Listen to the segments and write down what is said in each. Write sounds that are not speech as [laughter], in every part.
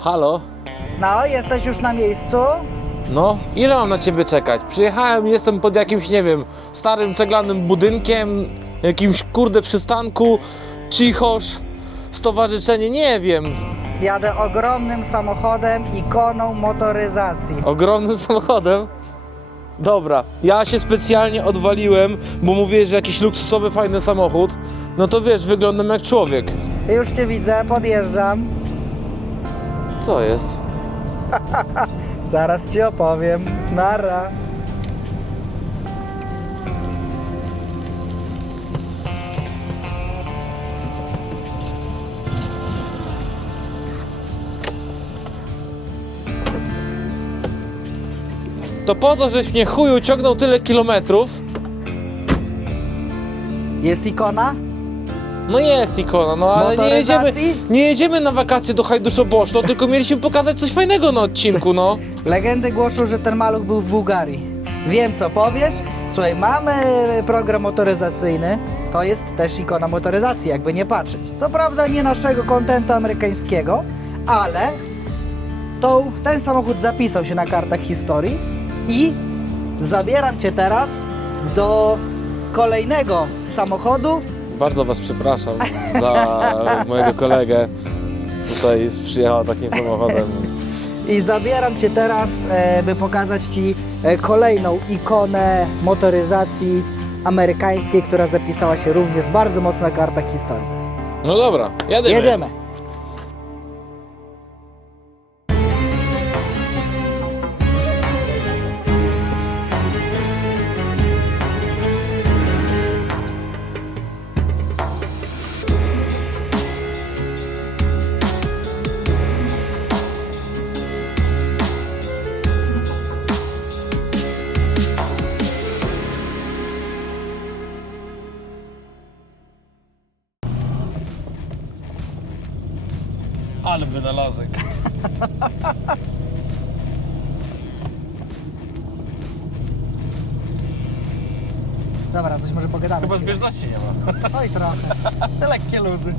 Halo? No, jesteś już na miejscu? No, ile mam na ciebie czekać? Przyjechałem, jestem pod jakimś, nie wiem, starym ceglanym budynkiem, jakimś kurde przystanku, cichosz, stowarzyszenie, nie wiem. Jadę ogromnym samochodem, ikoną motoryzacji. Ogromnym [laughs] samochodem. Dobra, ja się specjalnie odwaliłem, bo mówię, że jakiś luksusowy, fajny samochód. No to wiesz, wyglądam jak człowiek. Już cię widzę, podjeżdżam. Co jest? [laughs] Zaraz ci opowiem. Nara. To po to, żeś mnie chuju ciągnął tyle kilometrów. Jest ikona? No jest ikona, no ale nie jedziemy, Motoryzacji? nie jedziemy na wakacje do Hajduszoboszno, tylko mieliśmy pokazać coś fajnego na odcinku, no. Legendy głoszą, że ten maluch był w Bułgarii. Wiem co powiesz. Słuchaj, mamy program motoryzacyjny. To jest też ikona motoryzacji, jakby nie patrzeć. Co prawda nie naszego kontentu amerykańskiego, ale to, ten samochód zapisał się na kartach historii i zabieram cię teraz do kolejnego samochodu. Bardzo was przepraszam za mojego kolegę. Tutaj przyjechał takim samochodem. I zabieram Cię teraz, e, by pokazać Ci e, kolejną ikonę motoryzacji amerykańskiej, która zapisała się również bardzo mocno na kartach historii. No dobra, jedziemy. Jedziemy. Wynalazek. Dobra, coś może pogadamy. Chyba zbieżności nie ma. Oj, trochę. Te [laughs] lekkie luzy.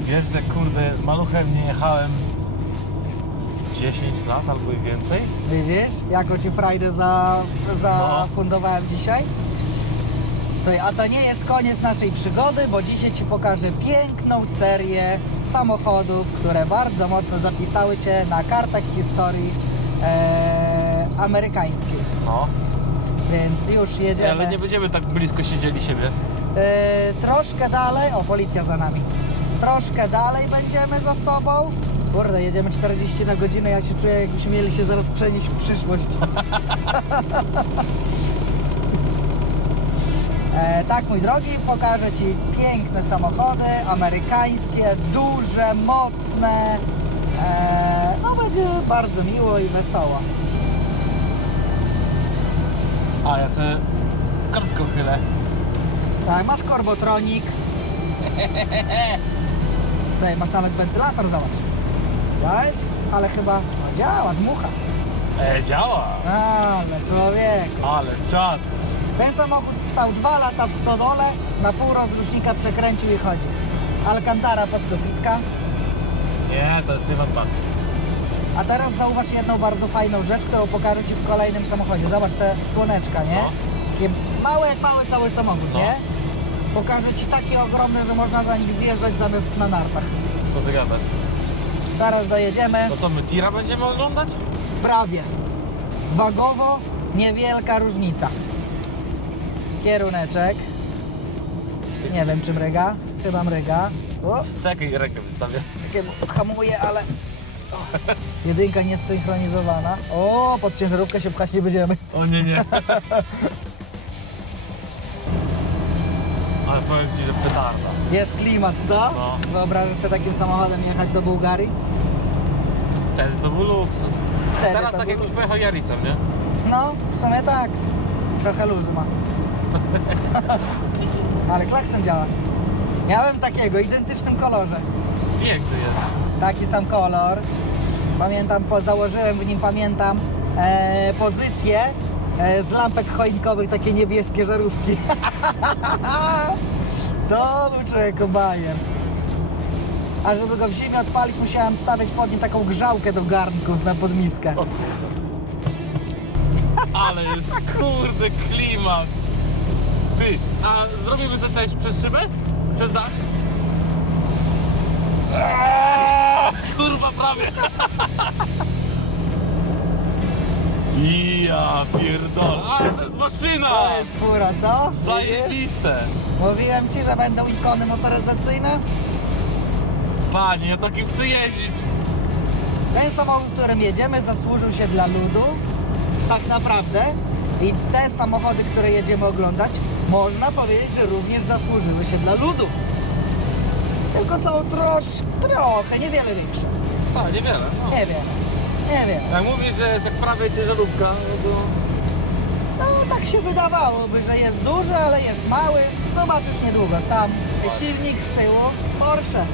Wiesz, że kurde, z maluchem nie jechałem z 10 lat albo i więcej? Widzisz, jaką Ci frajdę za, zafundowałem dzisiaj? Słuchaj, a to nie jest koniec naszej przygody, bo dzisiaj Ci pokażę piękną serię samochodów, które bardzo mocno zapisały się na kartach historii e, amerykańskiej. No. Więc już jedziemy. Ale nie będziemy tak blisko siedzieli siebie. E, troszkę dalej, o policja za nami. Troszkę dalej będziemy za sobą. Kurde, jedziemy 40 na godzinę, ja się czuję jakbyśmy mieli się zaraz przenieść w przyszłość. [laughs] e, tak, mój drogi, pokażę Ci piękne samochody, amerykańskie, duże, mocne. E, no będzie bardzo miło i wesoło. A ja sobie krótko chylę. Tak, masz korbotronik. Tutaj masz nawet wentylator, zobacz. Widziałeś? Ale chyba no, działa, dmucha. E, działa. Ale człowiek. Ale czad. Ten samochód stał dwa lata w stodole, na pół rozrusznika przekręcił i chodzi. Alcantara pod sufitka. Nie, to dywan pan. A teraz zauważ jedną bardzo fajną rzecz, którą pokażę Ci w kolejnym samochodzie. Zobacz te słoneczka, nie? No. Takie małe, mały cały samochód, No. nie? Pokażę Ci takie ogromne, że można na nich zjeżdżać zamiast na nartach. Co ty gadasz? Zaraz dojedziemy. To co, my tira będziemy oglądać? Prawie. Wagowo niewielka różnica. Kieruneczek. Nie wiem czy mryga. Chyba mryga. O, Czekaj, rękę wystawię. takie hamuje, ale... O, jedynka niesynchronizowana. O, pod ciężarówkę się pchać nie będziemy. O nie, nie. Ale powiem Ci, że petarda. Jest klimat, co? No. Wyobrażasz sobie takim samochodem jechać do Bułgarii? Wtedy to był luksus. Wtedy Teraz to tak był jakbyś luksus. pojechał Yarisem, nie? No, w sumie tak. Trochę luzu ma. [laughs] Ale klakson działa. Miałem takiego, identycznym kolorze. Piękny jest. Taki sam kolor. Pamiętam, po, założyłem w nim, pamiętam, e, pozycję e, z lampek choinkowych, takie niebieskie żarówki. [laughs] to był człowieku bajer. A żeby go w zimie odpalić, musiałem stawiać pod nim taką grzałkę do garnków na podmiskę. Ale jest kurde klimat. Ty, a zrobimy za część przez szybę? Przez dach? Kurwa prawie. Ja pierdolę, ale to jest maszyna! To jest fura, co? Zajebiste! Mówiłem ci, że będą ikony motoryzacyjne. Panie, ja takim chcę jeździć. Ten samochód, którym jedziemy, zasłużył się dla ludu. Tak naprawdę. I te samochody, które jedziemy oglądać, można powiedzieć, że również zasłużyły się dla ludu. Tylko są troszkę, trochę, niewiele większe. A, niewiele. No. Nie wiem. Nie wiem. Jak mówisz, że jest jak prawie ciężarówka, no to... No tak się wydawałoby, że jest duży, ale jest mały. Zobaczysz niedługo sam. Silnik z tyłu Porsche.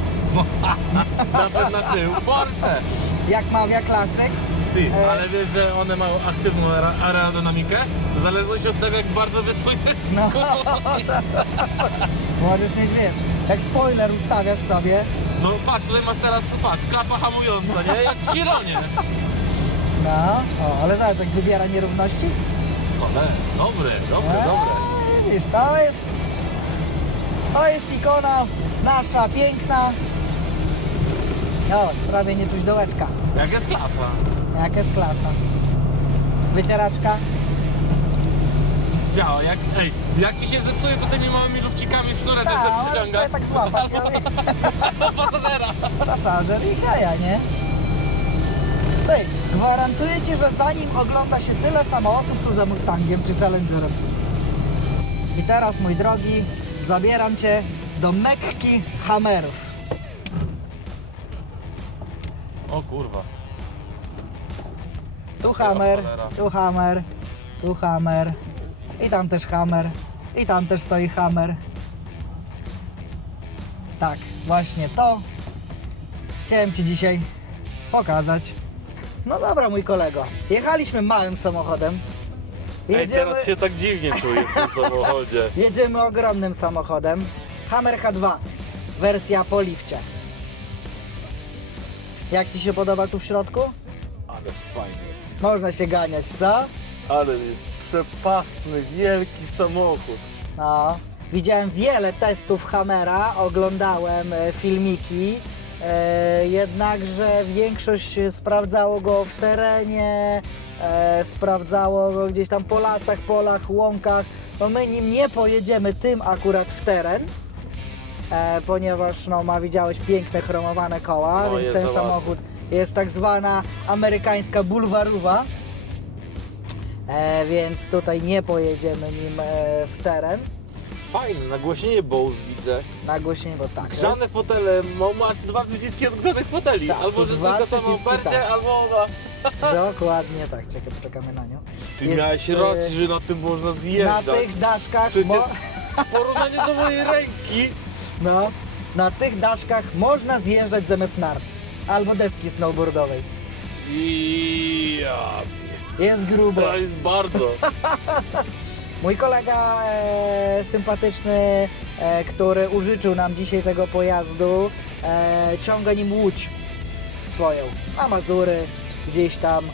Nawet [laughs] na tył, Porsche! Jak mawia klasyk. Ty, ale wiesz, że one mają aktywną aera- aerodynamikę? W zależności od tego, jak bardzo wysuniesz. No. [laughs] Możesz mieć, wiesz, jak spoiler ustawiasz sobie. No patrz, tutaj masz teraz, patrz, klapa hamująca, nie? Jak w Chironie. No, o, ale zobacz, jak wybiera nierówności. Cholera, dobre, dobre, Eee, dobre. Wiesz, to jest... To jest ikona nasza, piękna. No, prawie nie czuć dołeczka. Jak jest klasa. Jaka jest klasa. Wycieraczka. Działa, jak, ej, jak ci się zepsuje, to tymi małymi lufcikami sznurek Tak, tak, możesz sobie przyciągać. tak złapać. Ja wiem. [laughs] pasażera. Pasażer i gaja, nie? Tej, gwarantuję Ci, że zanim ogląda się tyle samo osób, co za Mustangiem czy Challengerem. I teraz, mój drogi, zabieram Cię do Mekki Hammerów. O kurwa. Tu Hammer, tu Hammer, tu Hammer. I tam też Hammer. I tam też stoi Hammer. Tak, właśnie to chciałem Ci dzisiaj pokazać. No dobra, mój kolego. Jechaliśmy małym samochodem. Ej, teraz się tak dziwnie czuję w tym samochodzie. [laughs] Jedziemy ogromnym samochodem. Hammer H2, wersja po lifcie. Jak Ci się podoba tu w środku? Ale fajnie. Można się ganiać, co? Ale jest przepastny, wielki samochód. No, widziałem wiele testów Hammera, oglądałem e, filmiki, e, jednakże większość sprawdzało go w terenie, e, sprawdzało go gdzieś tam po lasach, polach, łąkach. No my nim nie pojedziemy tym akurat w teren, e, ponieważ no, ma widziałeś piękne chromowane koła, No, więc jest ten za ładny. samochód jest tak zwana amerykańska bulwarowa. E, więc tutaj nie pojedziemy nim e, w teren. Fajne, nagłośnienie Bose widzę. Nagłośnienie, bo tak. Grzane jest- fotele, mo- masz dwa przyciski od grzanych foteli. Tak, albo że dwa tylko samo przyciski, tak. albo na... [laughs] [laughs] Dokładnie tak, czekaj, poczekamy na nią. Ty Jest, miałeś e, rację, że na tym można Na zjeżdżać. tych daszkach, Przecież mo- w porównaniu do mojej ręki. [laughs] no, na tych daszkach można zjeżdżać zamiast nart. Albo deski snowboardowej. I ja... Jest grubo. To jest bardzo. [laughs] Mój kolega e, sympatyczny, e, który użyczył nam dzisiaj tego pojazdu, e, ciąga nim łódź swoją na Mazury, gdzieś tam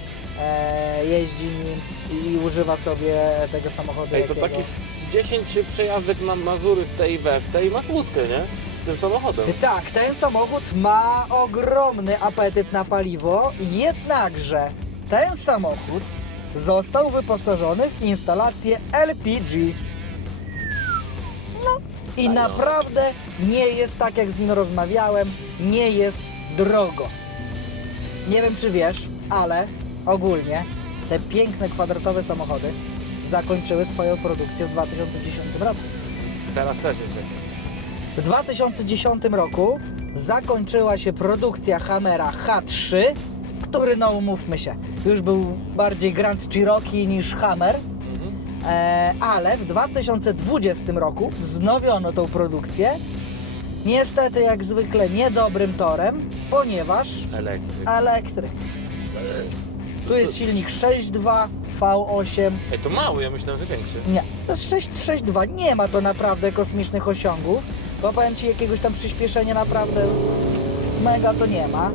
e, jeździ nim i używa sobie tego samochodu. Ej, to jakiego- takich 10 przejażdżek na Mazury w tej i we w tej masz łódkę, nie? Tym samochodem. Tak, ten samochód ma ogromny apetyt na paliwo, jednakże ten samochód został wyposażony w instalację LPG. No i Fajno. naprawdę nie jest tak, jak z nim rozmawiałem, nie jest drogo. Nie wiem, czy wiesz, ale ogólnie te piękne kwadratowe samochody zakończyły swoją produkcję w 2010 roku. Teraz też jest jakiś. W 2010 roku zakończyła się produkcja Hammera H3, który, no umówmy się, już był bardziej Grand Cherokee niż Hammer, e, ale w 2020 roku wznowiono tą produkcję. Niestety, jak zwykle, niedobrym torem, ponieważ Elektryk. elektryk. Tu jest silnik 6.2 V8. Ej, to mały, ja myślałem, że większy. Nie, to jest 662. Nie ma to naprawdę kosmicznych osiągów. Bo powiem Ci, jakiegoś tam przyspieszenia naprawdę mega to nie ma.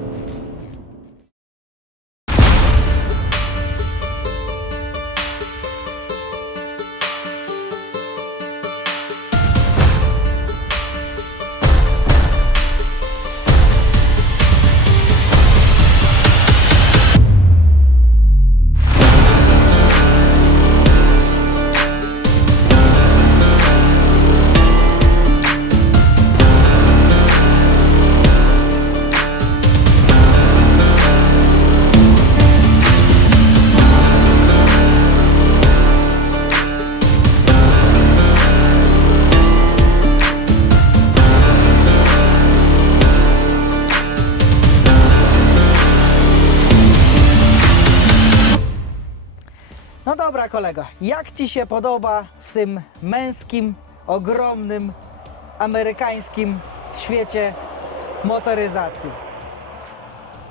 Ci się podoba w tym męskim, ogromnym, amerykańskim świecie motoryzacji?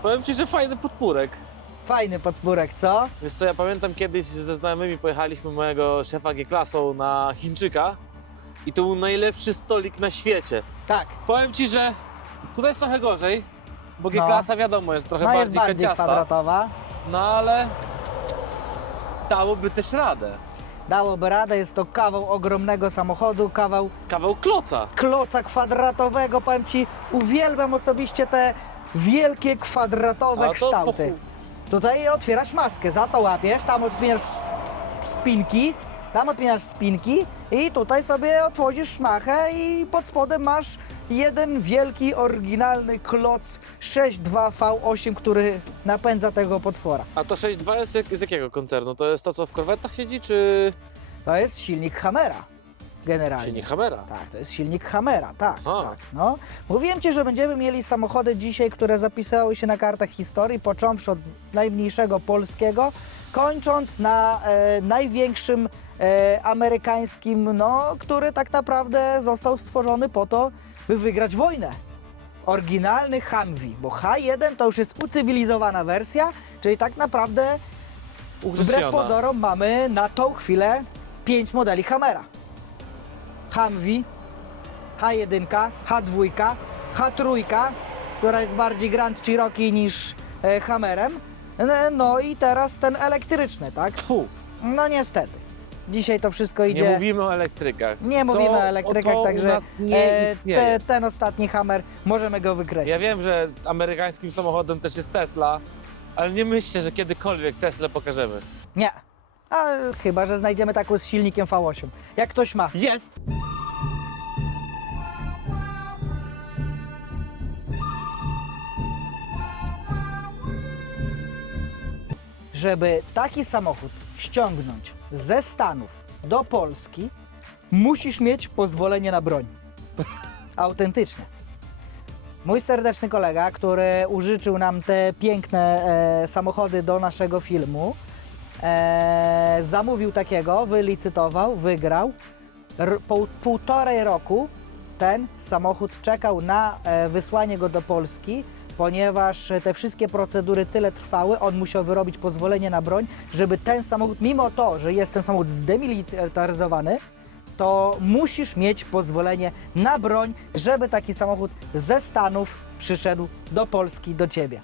Powiem ci, że fajny podpórek. Fajny podpórek, co? Wiesz co, ja pamiętam kiedyś ze znajomymi pojechaliśmy mojego szefa G-klasą na Chińczyka i to był najlepszy stolik na świecie. Tak, Powiem ci, że tutaj jest trochę gorzej, bo No. G-klasa wiadomo jest trochę no jest bardziej bardziej kanciasta. kwadratowa. No ale dałoby też radę. Dałoby radę, jest to kawał ogromnego samochodu, kawał Kawał kloca. kloca kwadratowego, powiem ci, uwielbiam osobiście te wielkie kwadratowe A to kształty. Tutaj otwierasz maskę, za to łapiesz, tam odpinasz s- spinki, tam odpinasz spinki i tutaj sobie otworzysz szmachę i pod spodem masz jeden wielki, oryginalny kloc 6.2 V8, który napędza tego potwora. A to 6.2 jest jak, z jakiego koncernu? To jest to, co w korwetach siedzi, czy To jest silnik Hammera, generalnie. silnik Hammera? Tak, to jest silnik Hammera, tak, Aha. tak. No. Mówiłem Ci, że będziemy mieli samochody dzisiaj, które zapisały się na kartach historii, począwszy od najmniejszego polskiego, kończąc na e, największym e, amerykańskim, no, który tak naprawdę został stworzony po to, by wygrać wojnę. Oryginalny Humvee, bo H1 to już jest ucywilizowana wersja, czyli tak naprawdę wbrew pozorom mamy na tą chwilę pięć modeli Hammera. Humvee, H1, H2, H3, która jest bardziej Grand Cherokee niż e, Hammerem. E, No i teraz ten elektryczny, tak? Fu, No niestety. Dzisiaj to wszystko nie idzie. mówimy o elektrykach. Nie mówimy To- o elektrykach, u także nie e, te, ten ostatni Hammer możemy go wykreślić. Ja wiem, że amerykańskim samochodem też jest Tesla, ale nie myślcie, że kiedykolwiek Tesla pokażemy. Nie. A chyba, że znajdziemy taką z silnikiem V8. Jak ktoś ma. Jest! żeby taki samochód ściągnąć ze Stanów do Polski, musisz mieć pozwolenie na broń. [laughs] Autentyczne. Mój serdeczny kolega, który użyczył nam te piękne e, samochody do naszego filmu, e, zamówił takiego, wylicytował, wygrał. R, po półtorej roku ten samochód czekał na e, wysłanie go do Polski, ponieważ e, te wszystkie procedury tyle trwały, on musiał wyrobić pozwolenie na broń, żeby ten samochód, mimo to, że jest ten samochód zdemilitaryzowany, to musisz mieć pozwolenie na broń, żeby taki samochód ze Stanów przyszedł do Polski, do ciebie.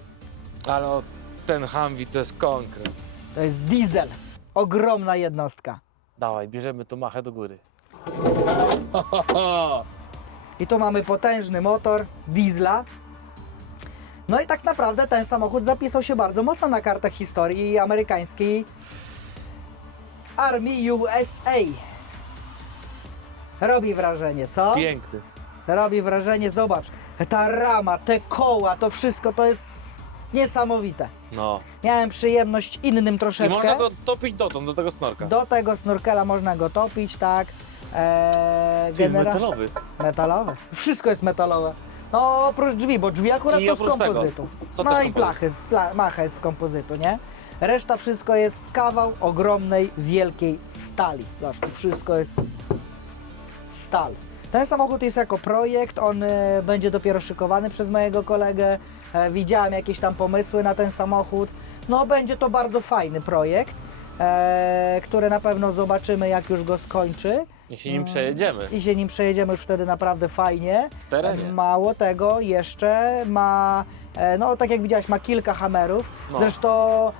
Ale ten Humvee to jest konkret. To jest diesel, ogromna jednostka. Dawaj, bierzemy tu machę do góry. I tu mamy potężny motor diesla. No i tak naprawdę ten samochód zapisał się bardzo mocno na kartach historii amerykańskiej Armii USA. Robi wrażenie, co? Piękny. Robi wrażenie, zobacz, ta rama, te koła, to wszystko to jest niesamowite. No. Miałem przyjemność innym I troszeczkę. można go topić dotąd, do tego snorka. Do tego snorkela można go topić, tak. Eee, Ty, genera- metalowy. Metalowe. Wszystko jest metalowe. No oprócz drzwi, bo drzwi akurat I są z oprócz tego. kompozytu. To no też i kompozyt. plachy, z pla- macha jest z kompozytu, nie? Reszta wszystko jest z kawał ogromnej, wielkiej stali. Zobacz, tu wszystko jest stal. Ten samochód jest jako projekt, on e, będzie dopiero szykowany przez mojego kolegę. E, widziałem jakieś tam pomysły na ten samochód. No będzie to bardzo fajny projekt. e, które na pewno zobaczymy, jak już go skończy. I się nim przejedziemy. I się nim przejedziemy już wtedy naprawdę fajnie. W terenie. Mało tego, jeszcze ma, e, no tak jak widziałeś, ma kilka hamerów. No. Zresztą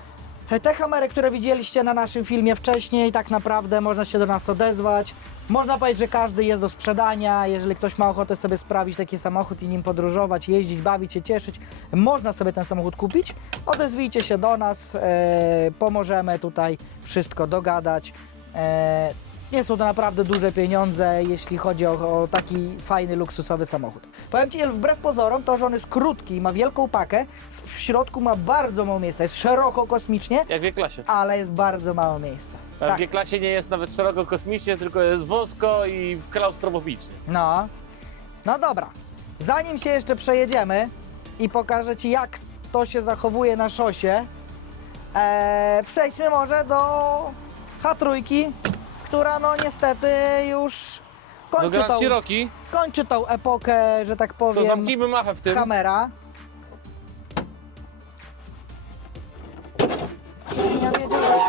e, te hamery, które widzieliście na naszym filmie wcześniej, tak naprawdę można się do nas odezwać. Można powiedzieć, że każdy jest do sprzedania. Jeżeli ktoś ma ochotę sobie sprawić taki samochód i nim podróżować, jeździć, bawić się, cieszyć, można sobie ten samochód kupić. Odezwijcie się do nas, e, pomożemy tutaj wszystko dogadać. E, nie są to naprawdę duże pieniądze, jeśli chodzi o, o taki fajny, luksusowy samochód. Powiem Ci, wbrew pozorom, to, że on jest krótki i ma wielką pakę, w środku ma bardzo mało miejsca. Jest szeroko kosmicznie, Jak w G-klasie. ale jest bardzo mało miejsca. A w Tak, G-klasie nie jest nawet szeroko kosmicznie, tylko jest wąsko i klaustrofobicznie. no. No dobra. Zanim się jeszcze przejedziemy i pokażę Ci, jak to się zachowuje na szosie, e, przejdźmy może do H3, która no niestety już kończy Grand tą, Cherokee, kończy tą epokę, że tak to powiem, zamknijmy machę w tym. kamera. Wiedziałem.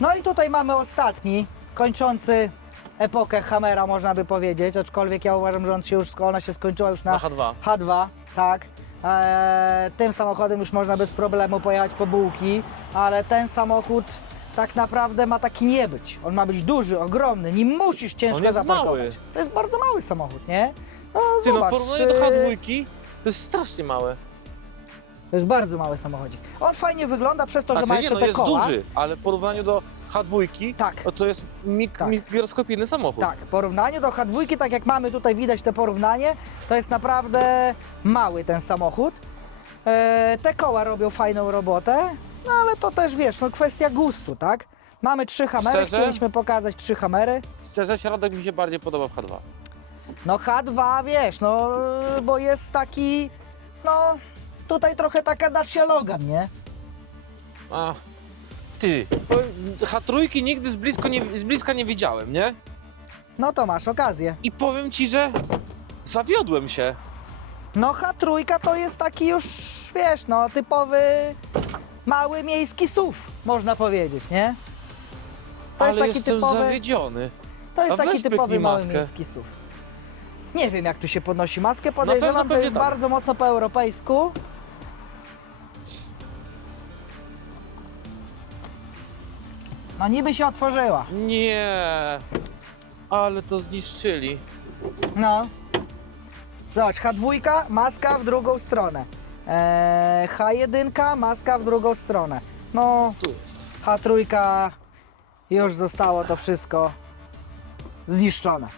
No i tutaj mamy ostatni, kończący epokę Hammera, można by powiedzieć, aczkolwiek ja uważam, że on się już, ona się skończyła już na, Na H2. H2, tak. Eee, tym samochodem już można bez problemu pojechać po bułki, ale ten samochód tak naprawdę ma taki nie być. On ma być duży, ogromny, nim musisz ciężko On jest zaparkować. mały. To jest bardzo mały samochód, nie? No Ty, no w zobacz, porównaniu do yy, H2 to jest strasznie małe. To jest bardzo mały samochodzik. On fajnie wygląda przez to, że Znaczy, ma nie, jeszcze no te jest koła. duży, ale w porównaniu do H2 Tak. no to jest mik- Tak. mikroskopijny samochód. Tak, w porównaniu do H2, tak jak mamy tutaj widać te porównanie, to jest naprawdę mały ten samochód. E, te koła robią fajną robotę, no ale to też wiesz, no kwestia gustu, tak? Mamy trzy hamery, Szczerze? chcieliśmy pokazać trzy hamery. Szczerze, środek mi się bardziej podoba w H2. No H2 wiesz, no bo jest taki, no tutaj trochę taka Dacia Logan, nie? A, ty, powiem, H3 nigdy z, blisko nie, z bliska nie widziałem, nie? No to masz okazję. I powiem ci, że zawiodłem się. No H3 to jest taki już, wiesz, no typowy mały miejski SUV, można powiedzieć, nie? To ale jest taki jestem typowy, zawiedziony. to jest A taki typowy mały maskę. miejski SUV. Nie wiem jak tu się podnosi maskę, podejrzewam, że jest tak. bardzo mocno po europejsku. No niby się otworzyła. Nie, ale to zniszczyli. No. Zobacz, H2, maska w drugą stronę. Eee, H1, maska w drugą stronę. No, Tu jest. H3 już zostało to wszystko zniszczone.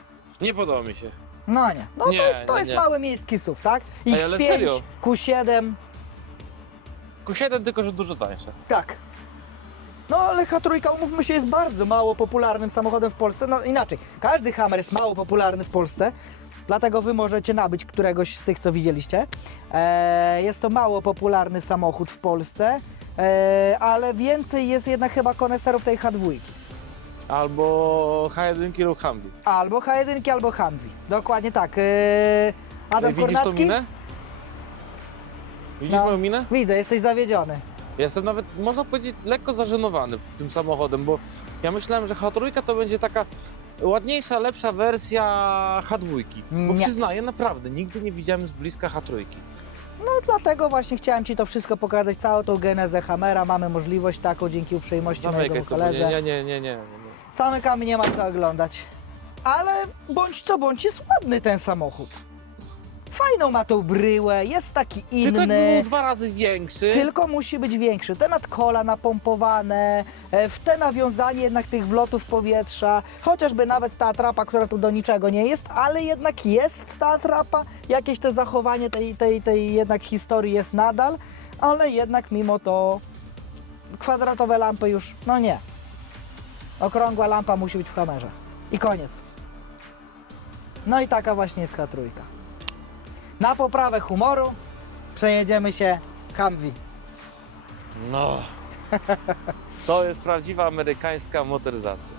Nie podoba mi się. No nie, no Nie, to jest, to nie, jest nie. mały miejski SUV, tak? Ej, ale X5, serio? Q7, Q7 tylko, że dużo tańsze. tak. No ale H3, umówmy się, jest bardzo mało popularnym samochodem w Polsce. No inaczej, każdy Hammer jest mało popularny w Polsce, dlatego wy możecie nabyć któregoś z tych, co widzieliście. Eee, jest to mało popularny samochód w Polsce, eee, ale więcej jest jednak chyba koneserów tej H2. Albo H1 lub Humvee. Albo H1, albo Humvee. Dokładnie tak. Eee, Adam Widzisz tą Kornacki? minę? Widzisz No. moją minę? Widzę, jesteś zawiedziony. Jestem nawet, można powiedzieć, lekko zażenowany tym samochodem, bo ja myślałem, że H3 to będzie taka ładniejsza, lepsza wersja H2. Bo Nie. przyznaję, naprawdę, nigdy nie widziałem z bliska H3. No dlatego właśnie chciałem Ci to wszystko pokazać, całą tą genezę Hammera. Mamy możliwość taką dzięki uprzejmości mojego Zamykaj to, koledze. nie, nie, nie, nie, nie, nie ma co oglądać. Ale bądź co bądź, jest ładny ten samochód. Fajną ma tą bryłę, jest taki Tylko jakby inny. był dwa razy większy. Tylko musi być większy. Te nadkola napompowane, e, w te nawiązanie jednak tych wlotów powietrza, chociażby nawet ta atrapa, która tu do niczego nie jest, ale jednak jest ta atrapa, jakieś te zachowanie tej, tej, tej jednak historii jest nadal, ale jednak mimo to kwadratowe lampy już, no nie. Okrągła lampa musi być w kamerze. I koniec. No i taka właśnie jest H3. Na poprawę humoru przejedziemy się Humvee. No. [laughs] To jest prawdziwa amerykańska motoryzacja.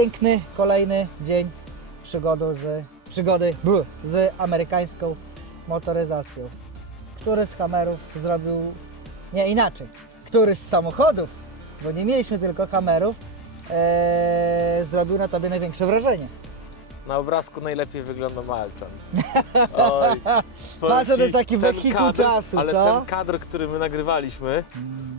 Piękny kolejny dzień przygody z, przygody z amerykańską motoryzacją. Który z kamerów zrobił, nie inaczej, który z samochodów, bo nie mieliśmy tylko kamerów, e, zrobił na tobie największe wrażenie. Na obrazku najlepiej wygląda Malczan. [laughs] Oj, powiem Malczan ci, jest taki ten wehikuł czasu, Ale co? ten kadr, który my nagrywaliśmy,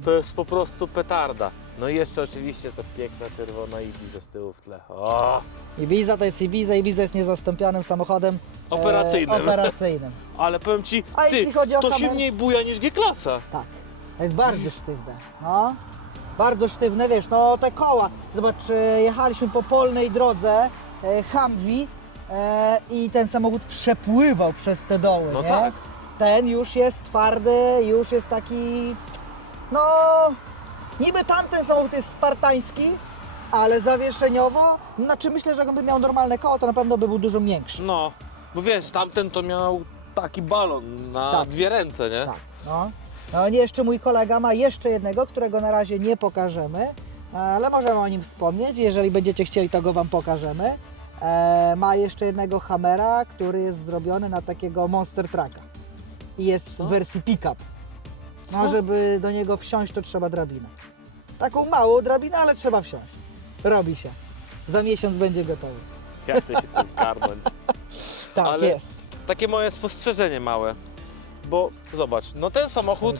to jest po prostu petarda. No i jeszcze oczywiście ta piękna czerwona Ibiza z tyłu w tle. O, Ibiza to jest Ibiza, Ibiza jest niezastąpionym samochodem e, Operacyjnym. operacyjnym. [laughs] ale powiem ci, A ty, jeśli chodzi o to się mniej buja niż G-klasa. Tak, to jest bardzo sztywne. No. Bardzo sztywne, wiesz, no te koła. Zobacz, e, jechaliśmy po polnej drodze e, Humvee e, i ten samochód przepływał przez te doły, No nie? tak. Ten już jest twardy, już jest taki, no, niby tamten samochód jest spartański, ale zawieszeniowo, znaczy myślę, że jakby miał normalne koło, to na pewno by był dużo większy. No, bo wiesz, tamten to miał taki balon na Tak. dwie ręce, nie? Tak, no. No i jeszcze mój kolega ma jeszcze jednego, którego na razie nie pokażemy, ale możemy o nim wspomnieć. Jeżeli będziecie chcieli, to go Wam pokażemy. E, ma jeszcze jednego Hammera, który jest zrobiony na takiego Monster Trucka. I jest Co? w wersji pick-up. No, żeby do niego wsiąść, to trzeba drabinę. Taką małą drabinę, ale trzeba wsiąść. Robi się. Za miesiąc będzie gotowy. Ja chcę się tym karnąć. [laughs] Tak, Ale- jest. Takie moje spostrzeżenie małe. Bo zobacz, no ten samochód,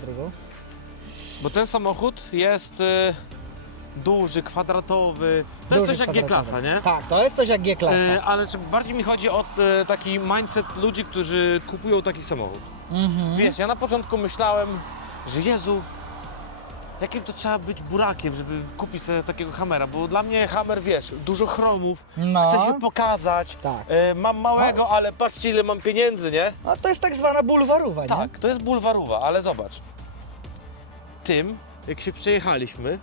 bo ten samochód jest e, duży, kwadratowy. To jest Duży coś jak kwadratowy. G-klasa, nie? Tak, to jest coś jak G-klasa. E, ale czy bardziej mi chodzi o e, taki mindset ludzi, którzy kupują taki samochód. Mhm. Wiesz, ja na początku myślałem, że Jezu, jakim to trzeba być burakiem, żeby kupić sobie takiego Hammera, bo dla mnie Hammer, wiesz, dużo chromów, No. chcę się pokazać, Tak. e, mam małego, ale patrzcie ile mam pieniędzy, nie? No to jest tak zwana bulwarowa, nie? Tak, to jest bulwarowa, ale zobacz. Tym, jak się przejechaliśmy,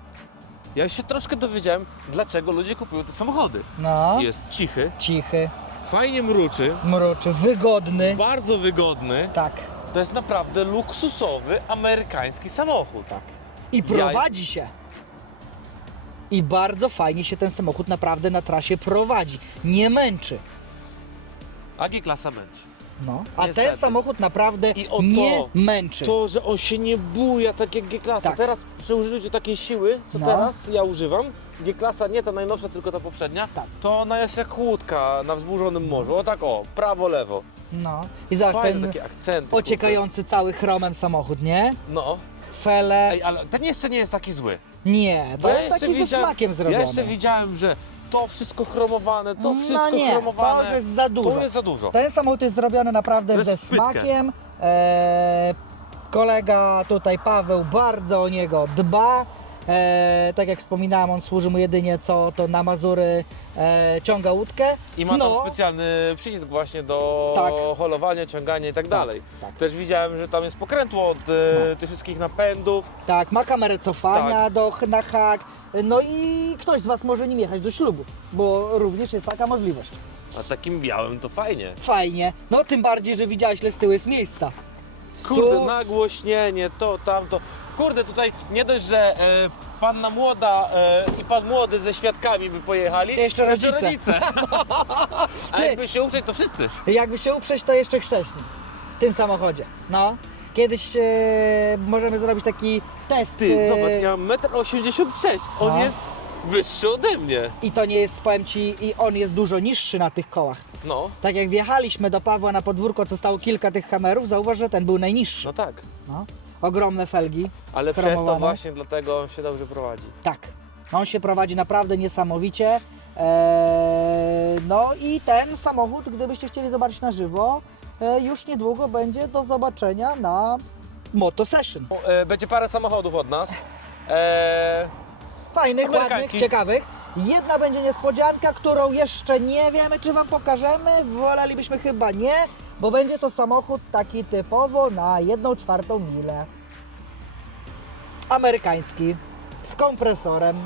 ja się troszkę dowiedziałem, dlaczego ludzie kupują te samochody. No. Jest cichy, Cichy, fajnie mruczy, mruczy, wygodny. bardzo wygodny. Tak, To jest naprawdę luksusowy amerykański samochód. tak. I prowadzi się. I bardzo fajnie się ten samochód naprawdę na trasie prowadzi. Nie męczy. A G-klasa męczy. No. A Niestety. ten samochód naprawdę I o to- nie męczy. To, że on się nie buja tak jak G-klasa. Tak. Teraz przy użyciu takiej siły, co No. teraz ja używam, G-klasa nie ta najnowsza, tylko ta poprzednia, Tak. to ona jest jak łódka na wzburzonym morzu. O tak o, prawo, lewo. No. I zobacz Fajne ten takie akcenty. ociekający cały chromem samochód, nie? kurde. No. Ej, ale ten jeszcze nie jest taki zły. Nie, Bo to ja jest jeszcze taki ze widziałem- smakiem zrobiony. Ja jeszcze widziałem, że to wszystko chromowane, to No wszystko nie, chromowane. to już jest za dużo. To jest za dużo. Ten samochód jest zrobiony naprawdę jest ze smakiem. E, kolega tutaj Paweł bardzo o niego dba. E, tak jak wspominałem, on służy mu jedynie co to na Mazury e, ciąga łódkę. I ma no, tam specjalny przycisk właśnie do Tak. holowania, ciągania i tak dalej. tak. Też widziałem, że tam jest pokrętło od e, tych wszystkich napędów. Tak, ma kamerę cofania Tak. do, na hak. No i ktoś z Was może nim jechać do ślubu, bo również jest taka możliwość. A takim białym to fajnie. Fajnie, no tym bardziej, że widziałeś, ile z tyłu jest miejsca. Kurde, Tu- nagłośnienie, to, tamto. Kurde, tutaj nie dość, że e, panna młoda e, i pan młody ze świadkami by pojechali, To jeszcze rodzice. [laughs] A Ty. jakby się uprzeć, to wszyscy. Jakby się uprzeć, to jeszcze chrześni w tym samochodzie. No. Kiedyś e, możemy zrobić taki test. Ty, e, zobacz, ja mam 1,86 m. On No. jest wyższy ode mnie. I to nie jest, powiem Ci, i on jest dużo niższy na tych kołach. No, Tak jak wjechaliśmy do Pawła na podwórko, co stało kilka tych kamerów, zauważ, że ten był najniższy. no tak. No. Ogromne felgi. Ale przez to chromowane. właśnie dlatego on się dobrze prowadzi. Tak. On się prowadzi naprawdę niesamowicie. Eee, no i ten samochód, gdybyście chcieli zobaczyć na żywo, e, już niedługo będzie do zobaczenia na Moto Session. E, Będzie parę samochodów od nas. E, Fajnych, ładnych, Amerykańskich. ciekawych. Jedna będzie niespodzianka, którą jeszcze nie wiemy, czy Wam pokażemy. Wolelibyśmy chyba nie, bo będzie to samochód taki typowo na 1 czwartą milę. Amerykański, z kompresorem,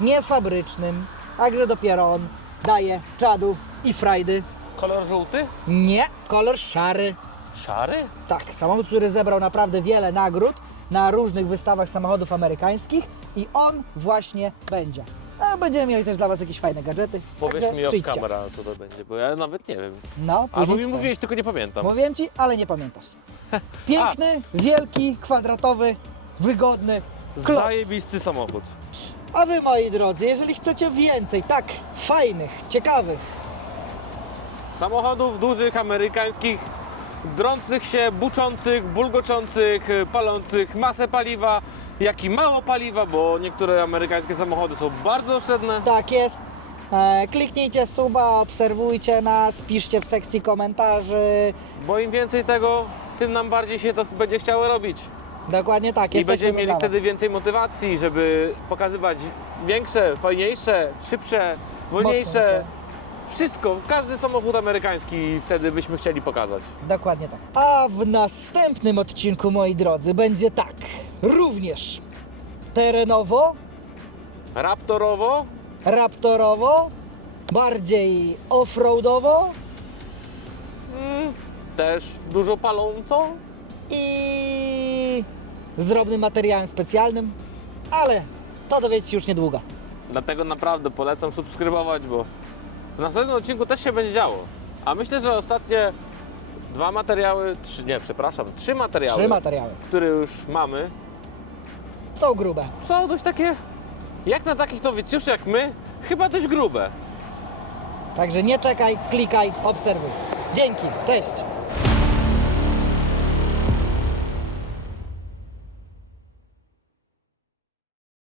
niefabrycznym, także dopiero on daje czadu i frajdy. kolor żółty? Nie, kolor szary. Szary? Tak, samochód, który zebrał naprawdę wiele nagród na różnych wystawach samochodów amerykańskich i on właśnie będzie. A będziemy mieli też dla Was jakieś fajne gadżety. Powiedz także mi off przyjdźcie. kamera, co to będzie, bo ja nawet nie wiem. No, Albo mi mówiłeś, tylko nie pamiętam. Mówiłem Ci, ale nie pamiętasz. [laughs] Piękny, wielki, kwadratowy, wygodny kloc. Zajebisty samochód. A Wy, moi drodzy, jeżeli chcecie więcej tak fajnych, ciekawych, Samochodów dużych, amerykańskich, drących się, buczących, bulgoczących, palących masę paliwa, jak i mało paliwa, bo niektóre amerykańskie samochody są bardzo oszczędne. tak jest. E, kliknijcie suba, obserwujcie nas, piszcie w sekcji komentarzy. Bo im więcej tego, tym nam bardziej się to będzie chciało robić. Dokładnie tak, I jesteśmy będziemy mieli dla was. wtedy więcej motywacji, żeby pokazywać większe, fajniejsze, szybsze, wolniejsze. Mocniejsze. Wszystko, każdy samochód amerykański wtedy byśmy chcieli pokazać. Dokładnie tak. A w następnym odcinku, moi drodzy, będzie tak. Również terenowo, Raptorowo, raptorowo, bardziej offroadowo mm, też dużo paląco. i z drobnym materiałem specjalnym, ale to dowiecie się już niedługo. Dlatego naprawdę polecam subskrybować, bo w następnym odcinku też się będzie działo. A myślę, że ostatnie dwa materiały, trzy, nie, przepraszam, trzy materiały, Trzy materiały. które już mamy, Są grube. są dość takie, jak na takich nowicjuszy jak my, chyba dość grube. Także nie czekaj, klikaj, obserwuj. Dzięki, cześć!